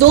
2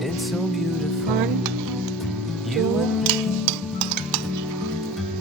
1 2,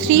3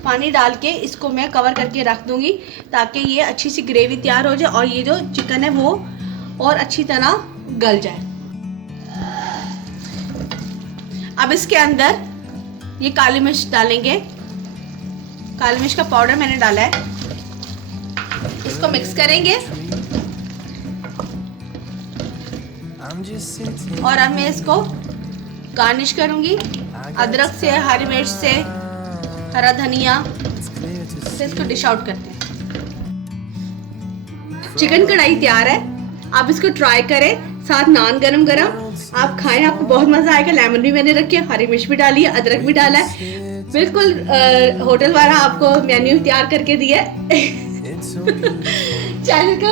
पानी डाल के इसको मैं कवर करके रख दूंगी ताकि ये अच्छी सी ग्रेवी तैयार हो जाए और ये जो चिकन है वो और अच्छी तरह गल जाए। अब इसके अंदर ये काली मिर्च डालेंगे, काली मिर्च का पाउडर मैंने डाला है, इसको मिक्स करेंगे। और अब मैं इसको गार्निश करूंगी अदरक से, हरी मिर्च से, हरा धनिया से। इसको डिश आउट करते हैं। चिकन कढ़ाई तैयार है, आप इसको ट्राई करें, साथ नान गरम गरम आप खाएं, आपको बहुत मजा आएगा। लेमन भी मैंने रखी है, हरी मिर्च भी डाली है, अदरक भी डाला है, बिल्कुल होटल वाला आपको मेन्यू तैयार करके दिया है। चैनल को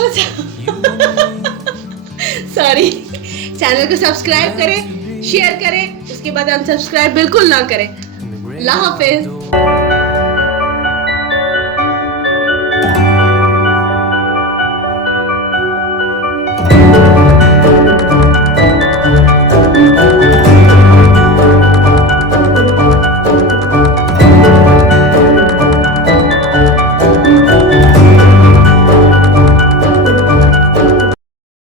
सॉरी चैनल को सब्सक्राइब करें, शेयर करें, उसके बाद अनसब्सक्राइब बिल्कुल ना करें। अल्लाह हाफिज।